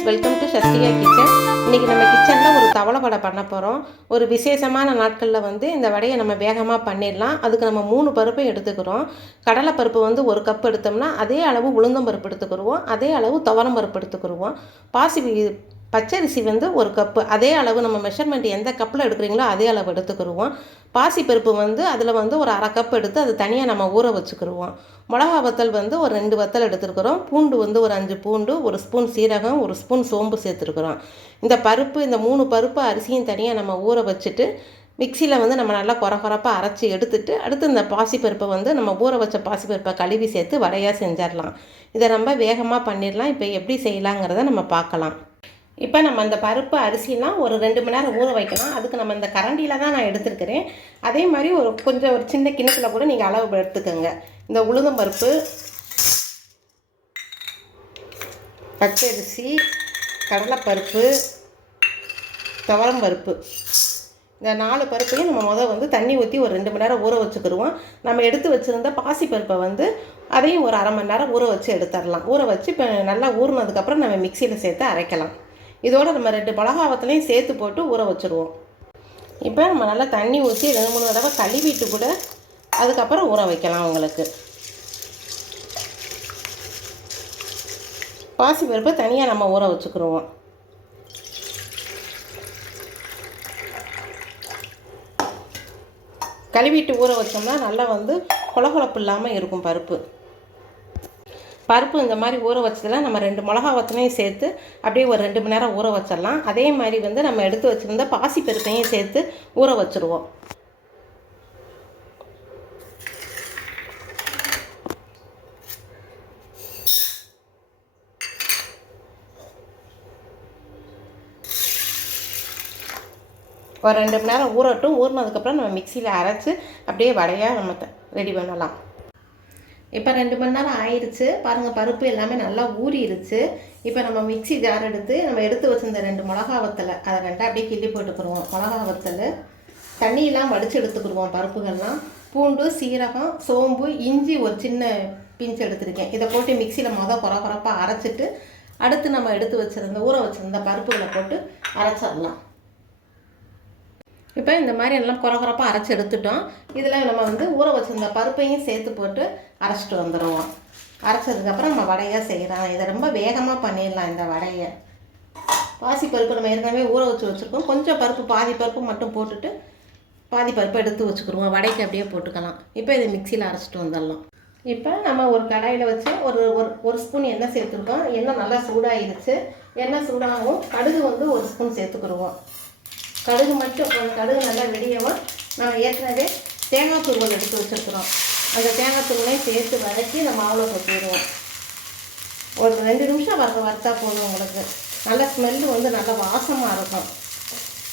Friends, welcome to Shashtika kitchen. இன்றைக்கி நம்ம கிச்சனில் ஒரு தவளை வடை பண்ண போகிறோம். ஒரு விசேஷமான நாட்களில் இந்த வடையை நம்ம வேகமாக பண்ணிடலாம். அதுக்கு நம்ம 3 பருப்பை எடுத்துக்கிறோம். கடலை பருப்பு ஒரு கப் எடுத்தோம்னா அதே அளவு உளுந்தம் பருப்பு எடுத்துக்கிடுவோம், அதே அளவு துவரம் பருப்பு எடுத்துக்கிடுவோம். பச்சரிசி ஒரு கப்பு, அதே அளவு நம்ம மெஷர்மெண்ட் எந்த கப்பில் எடுக்கிறீங்களோ அதே அளவு எடுத்துக்கிடுவோம். பாசிப்பருப்பு அதில் ஒரு அரை கப் எடுத்து அது தனியாக நம்ம ஊற வச்சுக்கிடுவோம். மிளகா வத்தல் ஒரு 2 வத்தல் எடுத்துருக்குறோம். பூண்டு ஒரு 5 பூண்டு, 1 ஸ்பூன் சீரகம், 1 ஸ்பூன் சோம்பு சேர்த்துருக்குறோம். இந்த 3 பருப்பு அரிசியும் தனியாக நம்ம ஊற வச்சுட்டு மிக்சியில் நம்ம நல்லா குறப்பாக அரைச்சி எடுத்துட்டு, அடுத்து இந்த பாசிப்பருப்பை நம்ம ஊற வச்ச பாசிப்பருப்பை கழுவி சேர்த்து வடையாக செஞ்சிடலாம். இதை ரொம்ப வேகமாக பண்ணிடலாம். இப்போ எப்படி செய்யலாங்கிறத நம்ம பார்க்கலாம். இப்போ நம்ம இந்த பருப்பு அரிசிலாம் ஒரு 2 மணி நேரம் ஊற வைக்கலாம். அதுக்கு நம்ம இந்த கரண்டியில் தான் நான் எடுத்துருக்கிறேன். அதே மாதிரி ஒரு சின்ன கிண்ணத்தில் கூட நீங்கள் அளவு எடுத்துக்கோங்க. இந்த உளுந்தம் பருப்பு, பச்சரிசி, கடலைப்பருப்பு, துவரம் பருப்பு, இந்த 4 பருப்பையும் நம்ம தண்ணி ஊற்றி ஒரு 2 மணி நேரம் ஊற வச்சுக்கிடுவோம். நம்ம எடுத்து வச்சுருந்த பாசிப்பருப்பை அதையும் ஒரு அரை மணி நேரம் ஊற வச்சு எடுத்துடலாம். ஊற வச்சு இப்போ நல்லா ஊறினதுக்கப்புறம் நம்ம மிக்சியில் சேர்த்து அரைக்கலாம். இதோடு நம்ம 2 மிளகா வத்தலையும் சேர்த்து போட்டு ஊற வச்சுருவோம். இப்போ நம்ம நல்லா தண்ணி ஊற்றி 2-3 தடவை கழுவிட்டு கூட அதுக்கப்புறம் ஊற வைக்கலாம். உங்களுக்கு பாசிப்பருப்பை தனியாக நம்ம ஊற வச்சுக்கிடுவோம். கழுவிட்டு ஊற வச்சோம்னா நல்லா கொலகொலப்பு இல்லாமல் இருக்கும் பருப்பு இந்த மாதிரி ஊற வச்சதில் நம்ம 2 மிளகா வத்தலையும் சேர்த்து அப்படியே ஒரு 2 மணி நேரம் ஊற வச்சிடலாம். அதே மாதிரி நம்ம எடுத்து வச்சுருந்த பாசிப்பருப்பையும் சேர்த்து ஊற வச்சுருவோம். ஒரு 2 மணி நேரம் ஊறட்டும். ஊறினதுக்கப்புறம் நம்ம மிக்சியில் அரைச்சி அப்படியே வடையாக நம்ம ரெடி பண்ணலாம். இப்போ 2 மணி நேரம் ஆயிடுச்சு பாருங்கள். பருப்பு எல்லாமே நல்லா ஊறிடுச்சு. இப்போ நம்ம மிக்சி ஜார் எடுத்து நம்ம எடுத்து வச்சுருந்த 2 மிளகா வத்தலை அதை 2 அப்படியே கிள்ளி போட்டுக்கிடுவோம். மிளகா வத்தல் தண்ணியெல்லாம் வடித்து எடுத்துக்கிடுவோம். பருப்புகள்லாம் பூண்டு, சீரகம், சோம்பு, இஞ்சி ஒரு சின்ன பிஞ்சு எடுத்துருக்கேன். இதை போட்டு மிக்சியில் குறப்பாக அரைச்சிட்டு அடுத்து நம்ம எடுத்து வச்சுருந்த ஊற வச்சுருந்த பருப்புகளை போட்டு அரைச்சிடலாம். இப்போ இந்த மாதிரி எல்லாம் குறப்பாக அரைச்சி எடுத்துட்டோம். இதில் நம்ம ஊற வச்சுருந்த பருப்பையும் சேர்த்து போட்டு அரைச்சிட்டு வந்துடுவோம். அரைச்சதுக்கப்புறம் நம்ம வடையாக செய்கிறோம். இதை ரொம்ப வேகமாக பண்ணிடலாம். இந்த வடையை பாசிப்பருப்பு நம்ம ஏற்கனவே ஊற வச்சுருக்கோம். கொஞ்சம் பருப்பு, பாதி பருப்பு மட்டும் போட்டுட்டு பாதி பருப்பு எடுத்து வச்சுக்கிடுவோம். வடைக்கு அப்படியே போட்டுக்கலாம். இப்போ இதை மிக்சியில் அரைச்சிட்டு வந்துடலாம். இப்போ நம்ம ஒரு கடாயில் வச்சு ஒரு ஸ்பூன் எண்ணெய் சேர்த்துருக்கோம். எண்ணெய் நல்லா சூடாகிடுச்சு. எண்ணெய் சூடாகவும் கடுகு 1 ஸ்பூன் சேர்த்துக்கிடுவோம். கடுகு மட்டும் கடுகு நல்லா வெடியவும் நம்ம ஏற்கனவே தேங்காய் துருவல் எடுத்து வச்சுருக்குறோம். அந்த தேங்காய் துருவலையும் சேர்த்து வதக்கி நம்ம மாவில் கொட்டிடுவோம். ஒரு 2 நிமிஷம் வறுத்தா போதும். உங்களுக்கு நல்ல ஸ்மெல்லு நல்ல வாசமாக இருக்கும்.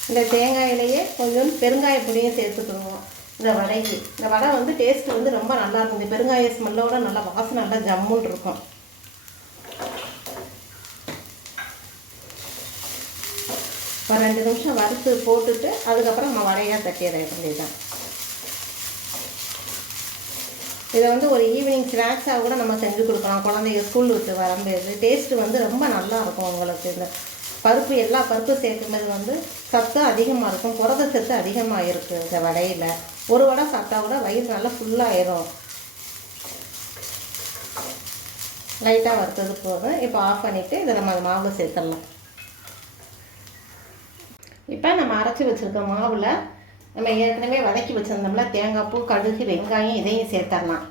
இந்த தேங்காயிலேயே கொஞ்சம் பெருங்காய பொடியும் சேர்த்துக்கிடுவோம். இந்த வடைக்கு இந்த வடை டேஸ்ட்டு ரொம்ப நல்லாயிருக்கும். இந்த பெருங்காய ஸ்மெல்லோட நல்லா வாசம் நல்லா ஜம்முன்னு இருக்கும். ஒரு 2 நிமிஷம் வறுத்து போட்டுட்டு அதுக்கப்புறம் நம்ம வடையாக தட்டிட வேண்டியதுதான். இதை ஒரு ஈவினிங் ஸ்நாக்ஸாக கூட நம்ம செஞ்சு கொடுக்கலாம். குழந்தைங்க ஸ்கூல் விட்டு வரும்போது டேஸ்ட்டு ரொம்ப நல்லாயிருக்கும். உங்களுக்கு இந்த பருப்பு எல்லா பருப்பும் சேர்க்கும்போது சத்து அதிகமாக இருக்கும். புரத சத்து அதிகமாக இருக்குது இந்த வடையில். ஒரு வடை சாப்பிட்டா கூட வயிறு நல்லா ஃபுல்லாகிடும். லைட்டாக வறுத்தது போதும். இப்போ ஆஃப் பண்ணிவிட்டு இதை நம்ம மாவில் சேர்த்துடலாம். இப்போ நம்ம அரைச்சி வச்சுருக்க மாவில் நம்ம ஏற்கனவே வதக்கி வச்சுருந்தோம்ல தேங்காய் பூ, கடுகு, வெங்காயம் இதையும் சேர்த்துடலாம்.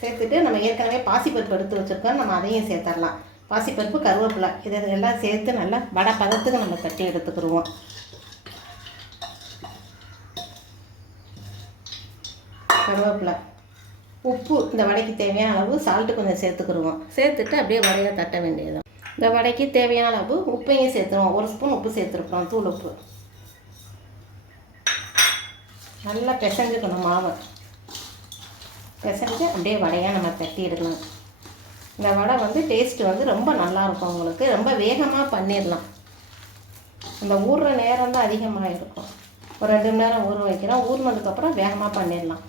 சேர்த்துட்டு நம்ம ஏற்கனவே பாசிப்பருப்பு எடுத்து வச்சுருக்கோம். நம்ம அதையும் சேர்த்துடலாம். பாசிப்பருப்பு, கருவேப்பிலை இதெல்லாம் சேர்த்து நல்லா வடை பதத்துக்கு நம்ம தட்டி எடுத்துக்கிடுவோம். கருவேப்பிலை, உப்பு, இந்த வடைக்கு தேவையான அளவு சால்ட்டு கொஞ்சம் சேர்த்துக்கிடுவோம். சேர்த்துட்டு அப்படியே வடையாக தட்ட வேண்டியதுதான். இந்த வடைக்கு தேவையான அளவு உப்பையும் சேர்த்துருவோம். 1 ஸ்பூன் உப்பு சேர்த்துருக்கோம், தூள் உப்பு. நல்லா பிசைஞ்சுக்கணும். மாவை பிசைஞ்சு அப்படியே வடையாக நம்ம தட்டி எடுக்கலாம். இந்த வடை டேஸ்ட்டு ரொம்ப நல்லாயிருக்கும். உங்களுக்கு ரொம்ப வேகமாக பண்ணிடலாம். அந்த ஊறுற நேரம் தான் அதிகமாக இருக்கும். ஒரு 2 மணி நேரம் ஊற வைக்கிறோம். ஊறினதுக்கப்புறம் வேகமாக பண்ணிடலாம்.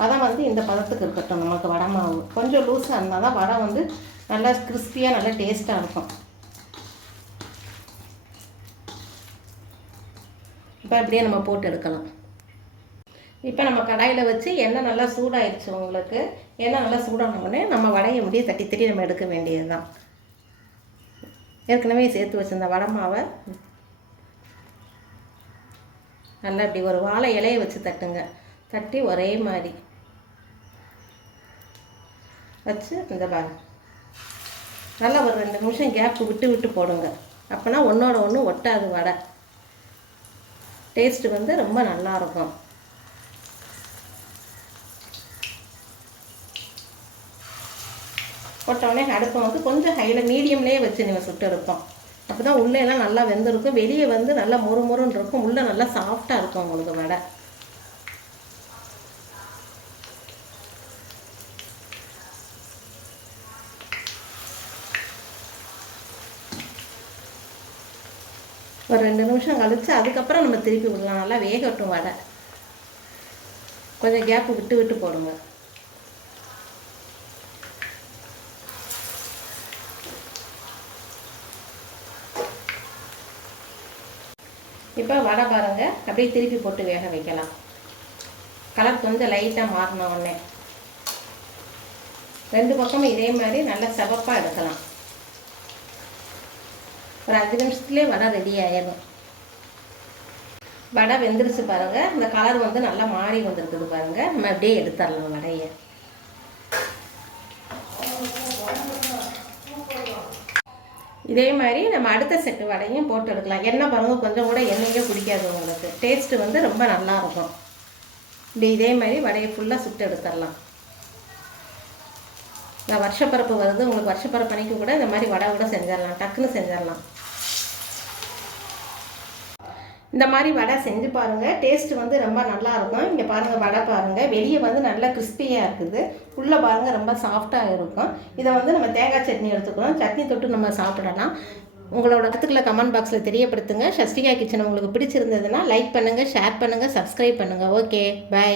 பதம் இந்த பதத்துக்கு இருக்கட்டும். நமக்கு வடை மாவு கொஞ்சம் லூஸாக இருந்தால் தான் வடை நல்லா கிறிஸ்பியாக நல்லா டேஸ்ட்டாக இருக்கும். இப்போ அப்படியே நம்ம போட்டு எடுக்கலாம். இப்போ நம்ம கடாயில் வச்சு எண்ணெய் நல்லா சூடாகிடுச்சு. உங்களுக்கு எண்ணெய் நல்லா சூடானோடனே நம்ம வடையை முடிய தட்டி தட்டி நம்ம எடுக்க வேண்டியது தான். ஏற்கனவே சேர்த்து வச்சுருந்த வடை மாவை நல்லா இப்படி ஒரு வாழை இலையை வச்சு தட்டுங்க. தட்டி ஒரே மாதிரி வச்சு இந்த பாருங்க நல்லா ஒரு 2 நிமிஷம் கேப்பு விட்டு விட்டு போடுங்க. அப்போனா ஒன்றோட ஒன்று ஒட்டாது. வடை டேஸ்ட்டு வந்து ரொம்ப நல்லாயிருக்கும். போட்டோடனே அடுப்பை வந்து கொஞ்சம் ஹையில் மீடியம்லேயே வச்சு நீங்கள் சுட்டு எடுப்போம். அப்போ தான் உள்ளேலாம் நல்லா வெந்திருக்கும். வெளியே வந்து நல்லா மொறுமொறுன்னு இருக்கும். உள்ளே நல்லா சாஃப்டாக இருக்கும் உங்களுக்கு வடை. ஒரு 2 நிமிஷம் கழித்து அதுக்கப்புறம் நம்ம திருப்பி விடலாம். நல்லா வேகட்டும் வடை. கொஞ்சம் கேப்பு விட்டு விட்டு போடுங்க. இப்போ வடை பாருங்கள் அப்படியே திருப்பி போட்டு வேக வைக்கலாம். கலர் கொஞ்சம் லைட்டாக மாறின உடனே 2 பக்கமும் இதே மாதிரி நல்லா சிவப்பாக எடுக்கலாம். ஒரு 5 நிமிஷத்துலேயே வடை ரெடி ஆயிடும். வடை வெந்துருச்சு பாருங்கள். இந்த கலர் வந்து நல்லா மாறி வந்துருக்குது பாருங்கள். நம்ம அப்படியே எடுத்துடலாம் வடையை. இதே மாதிரி நம்ம அடுத்த செட்டு வடையும் போட்டு எடுக்கலாம். எண்ணெய் பாருங்கள் கொஞ்சம் கூட எண்ணெயே குடிக்காது உங்களுக்கு. டேஸ்ட்டு வந்து ரொம்ப நல்லாயிருக்கும். இப்படி இதே மாதிரி வடையை ஃபுல்லாக சுட்டு எடுத்துடலாம். இந்த வருஷப்பரப்பு வருது உங்களுக்கு. வருஷப்பரப்பு அன்னைக்கு கூட இந்த மாதிரி வடை கூட செஞ்சிடலாம். டக்குன்னு செஞ்சிடலாம். இந்த மாதிரி வடை செஞ்சு பாருங்கள். டேஸ்ட்டு வந்து ரொம்ப நல்லாயிருக்கும். இங்கே பாருங்கள் வடை பாருங்கள். வெளியே வந்து நல்லா கிறிஸ்பியாக இருக்குது. உள்ளே பாருங்கள் ரொம்ப சாஃப்டாக இருக்கும். இதை வந்து நம்ம தேங்காய் சட்னி எடுத்துக்கிறோம். சட்னி தொட்டு நம்ம சாப்பிடலாம். உங்களோட கருத்துக்களை கமெண்ட் பாக்ஸில் தெரியப்படுத்துங்க. ஷஸ்டிகா கிச்சன் உங்களுக்கு பிடிச்சிருந்ததுன்னா லைக் பண்ணுங்கள், ஷேர் பண்ணுங்கள், சப்ஸ்கிரைப் பண்ணுங்கள். Okay, by.